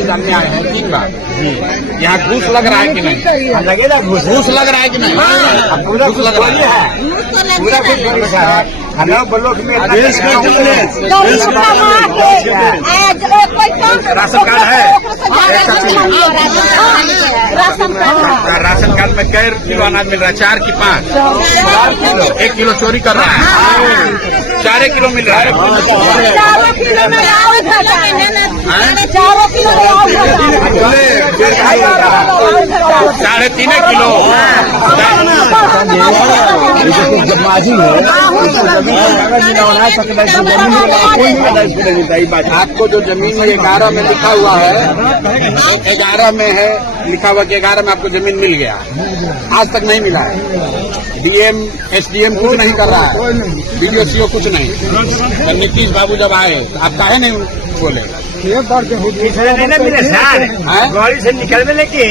जानने आए हैं 3 बार। यहाँ घूस लग रहा है कि नहीं? लगेगा घूस घूस लग रहा है कि नहीं? पूरा घूस लग रहा है। पूरा कुछ हेलो ब्लॉक में राशन कार्ड है? राशन कार्ड में कै किलो अनाज मिल रहा है? 4 की 5? 1 किलो चोरी कर रहा है। 4 किलो मिल रहा है। 3.5 किलो। आपको जो जमीन में 11 में लिखा हुआ है, 11 में है लिखा हुआ कि 11 में आपको जमीन मिल गया, आज तक नहीं मिला है। डीएम एसडीएम कुछ नहीं कर रहा है, बीडीओ सीओ कुछ नहीं। जब नीतीश बाबू जब आए आप काहे नहीं बोले? नहीं ना मिले सर, गाड़ी से निकल में लेकिन